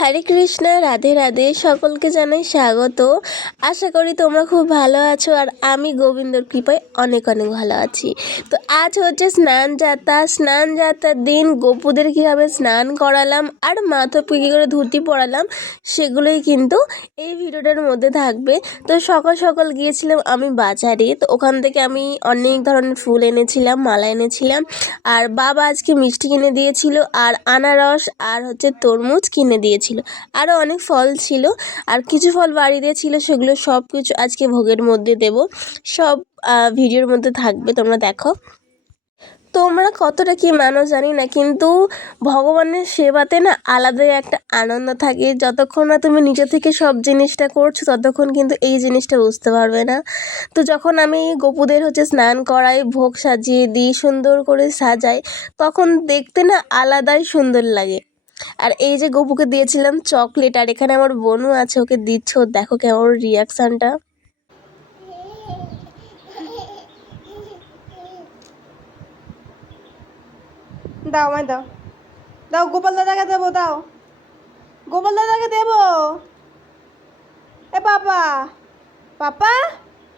হরে কৃষ্ণ, রাধে রাধে। সকলকে জানাই স্বাগত। আশা করি তোমরা খুব ভালো আছো, আর আমি গোবিন্দর কৃপায় অনেক অনেক ভালো আছি। তো আজ হচ্ছে স্নান যাত্রার দিন। গোপুদের কীভাবে স্নান করালাম আর মাধবকে কী করে ধুতি পরালাম সেগুলোই কিন্তু এই ভিডিওটার মধ্যে থাকবে। তো সকাল সকাল গিয়েছিলাম আমি বাজারে। তো ওখান থেকে আমি অনেক ধরনের ফুল এনেছিলাম, মালা এনেছিলাম। আর বাবা আজকে মিষ্টি কিনে দিয়েছিল, আর আনারস আর হচ্ছে তরমুজ কিনে দিয়েছিল। আরও অনেক ফল ছিল, আর কিছু ফল বাড়িতে ছিল, সেগুলো সব কিছু আজকে ভোগের মধ্যে দেব। সব ভিডিওর মধ্যে থাকবে, তোমরা দেখো। তোমরা কতটা কি মানো জানি না, কিন্তু ভগবানের সেবাতে না আলাদাই একটা আনন্দ থাকে। যতক্ষণ না তুমি নিজে থেকে সব জিনিসটা করছো ততক্ষণ কিন্তু এই জিনিসটা বুঝতে পারবে না। তো যখন আমি গোপুদের হচ্ছে স্নান করাই, ভোগ সাজিয়ে দিই, সুন্দর করে সাজাই, তখন দেখতে না আলাদাই সুন্দর লাগে। আর এই যে গপুকে দিয়েছিলাম চকলেট, আর এখানে আমার বোনও আছে, ওকে দিচ্ছ, দেখো কেমন রিয়াকশানটা। দাও আমায় দাও, দাও গোপাল দাদাকে দেবো, দাও গোপাল দাদাকে দেবো। এ পাপা, পাপা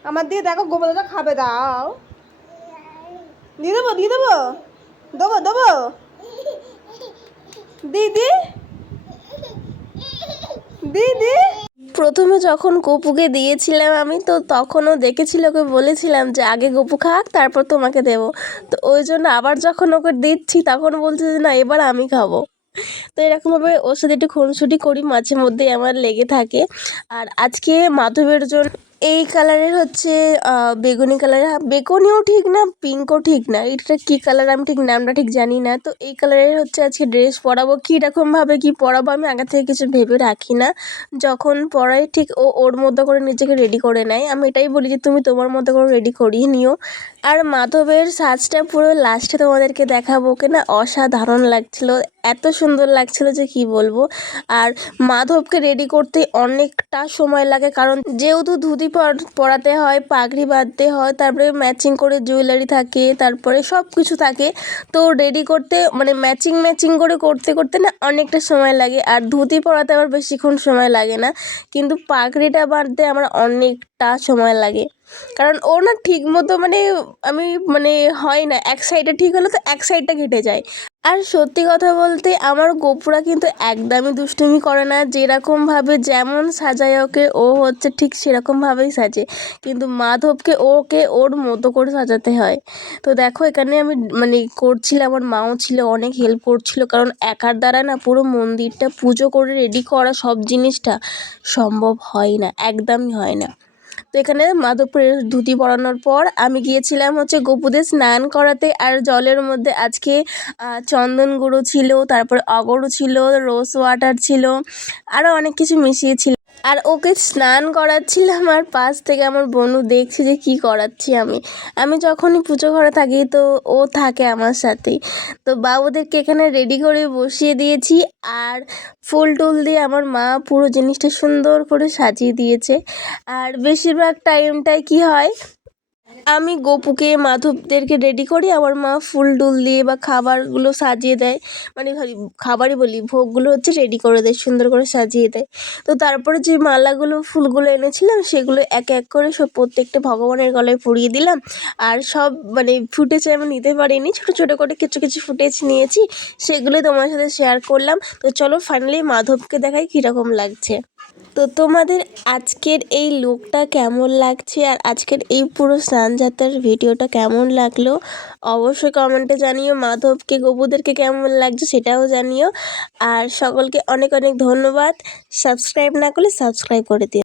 আমার দিয়ে দেখো, গোপাল দাদা খাবে, দাও। দিয়ে দেবো, দিয়ে দেবো, দেবো দেবো, দিদি দিদি। প্রথমে যখন গপুকে দিয়েছিলাম আমি, তো তখনও দেখেছিল, ওকে বলেছিলাম যে আগে গপু খাক তারপর তোমাকে দেবো। তো ওই জন্য আবার যখন ওকে দিচ্ছি তখন বলছে যে না, এবার আমি খাবো। তো এরকমভাবে ওর সাথে একটু খুনসুটি করি, মাঝে মধ্যেই আমার লেগে থাকে। আর আজকে মাধবের জন্য এই কালারের হচ্ছে বেগুনি কালারের, বেগুনিও ঠিক না, পিঙ্কও ঠিক না, এটা কী কালার আমি ঠিক নামটা ঠিক জানি না। তো এই কালারের হচ্ছে আজকে ড্রেস পরাবো। কীরকমভাবে কী পরাবো আমি আগে থেকে কিছু ভেবে রাখি না, যখন পরাই ঠিক ও ওর মতো করে নিজেকে রেডি করে নেয়। আমি এটাই বলি যে তুমি তোমার মতো করে রেডি করিয়ে নিও। আর মাধবের সাজটা পুরো লাস্টে তোমাদেরকে দেখাবো, ওকে না অসাধারণ লাগছিল, এত সুন্দর লাগছিল যে কি বলবো। আর মাধবকে রেডি করতে অনেকটা সময় লাগে, কারণ যেহেতু ধুতি পরাতে হয়, পাগড়ি বাঁধতে হয়, তারপরে ম্যাচিং করে জুয়েলারি থাকে, তারপরে সব কিছু থাকে। তো রেডি করতে মানে ম্যাচিং করে করতে করতে না অনেকটা সময় লাগে। আর ধুতি পরাতে আবার বেশিক্ষণ সময় লাগে না, কিন্তু পাগড়িটা বাঁধতে আমার অনেকটা সময় লাগে, কারণ ও না ঠিক মতো আমি হয় না, এক সাইডে ঠিক হলে তো এক সাইডটা কেটে যায়। আর সত্যি কথা বলতে আমার গোপুরা কিন্তু একদমই দুষ্টুমি করে না, যেরকমভাবে যেমন সাজায় ওকে ও হচ্ছে ঠিক সেরকমভাবেই সাজে, কিন্তু মাধবকে ওকে ওর মতো করে সাজাতে হয়। তো দেখো এখানে আমি করছিলাম, আমার মাও ছিল, অনেক হেল্প করছিল, কারণ একার দ্বারা না পুরো মন্দিরটা পুজো করে রেডি করা সব জিনিসটা সম্ভব হয় না, একদমই হয় না। তো এখানে মাধবপুরের ধুতি পরানোর পর আমি গিয়েছিলাম হচ্ছে গোপুদের স্নান করাতে। আর জলের মধ্যে আজকে চন্দন গুঁড়ো ছিল, তারপর অগরু ছিল, রোজ ওয়াটার ছিল, আরও অনেক কিছু মিশিয়েছিল। আর ওকে স্নান করাচ্ছিলাম, আর পাশ থেকে আমার বোনু দেখছে যে কি করাচ্ছি আমি। আমি যখনই পুজো ঘরে থাকি তো ও থাকে আমার সাথেই। তো বাবুদেরকে এখানে রেডি করে বসিয়ে দিয়েছি, আর ফুল টুল দিয়ে আমার মা পুরো জিনিসটা সুন্দর করে সাজিয়ে দিয়েছে। আর বেশিরভাগ টাইমটায় কি হয়, আমি গপুকে মাধবদেরকে রেডি করি, আমার মা ফুল টুল দিয়ে বা খাবারগুলো সাজিয়ে দেয়, সরি খাবারই বলি, ভোগগুলো হচ্ছে রেডি করে দেয়, সুন্দর করে সাজিয়ে দেয়। তো তারপরে যে মালাগুলো ফুলগুলো এনেছিলাম সেগুলো এক এক করে সব প্রত্যেকটা ভগবানের গলায় পরিয়ে দিলাম। আর সব ফুটেজ আমি নিতে পারিনি, ছোটো ছোটো করে কিছু কিছু ফুটেজ নিয়েছি, সেগুলো তোমার সাথে শেয়ার করলাম। তো চলো ফাইনালি মাধবকে দেখাই কীরকম লাগছে। তো তোমাদের আজকের এই লুকটা কেমন লাগছে, আর আজকের এই পুরো স্নানযাত্রার ভিডিওটা কেমন লাগলো অবশ্যই কমেন্টে জানিও। মাধবকে গোপুদেরকে কেমন লাগছে সেটাও জানিও। আর সকলকে অনেক অনেক ধন্যবাদ। সাবস্ক্রাইব না করলে সাবস্ক্রাইব করে দিও।